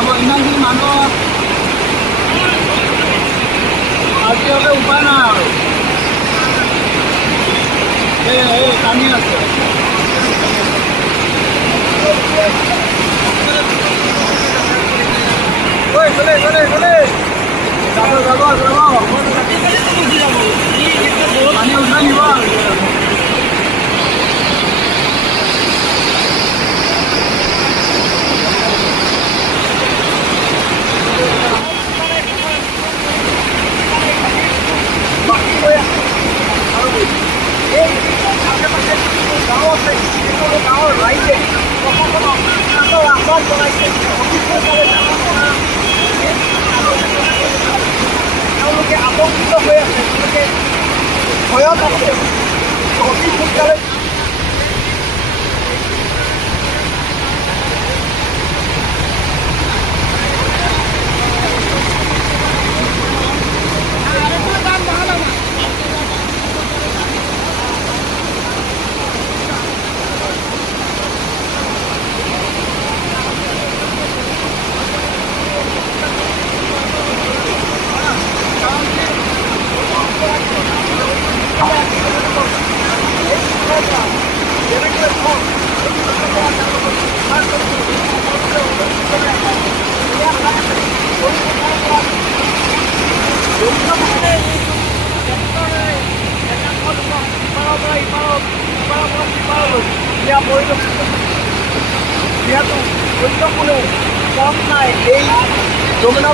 যাব ইমানখিনি মানুহ আজিলৈকে উপায় নাই আৰু এই টানি আছে গ'লে যাব পানী উঠাই নিব গাঁৱৰ ৰাইজে প্ৰশাসনক আহ্বান জনাইছে তেওঁলোকে আতংকিত হৈ আছে তেওঁলোকে ভয়ত আছে অতি সোনকালে যিহেতু অন্য কোনো পথ নাই এই যমুনা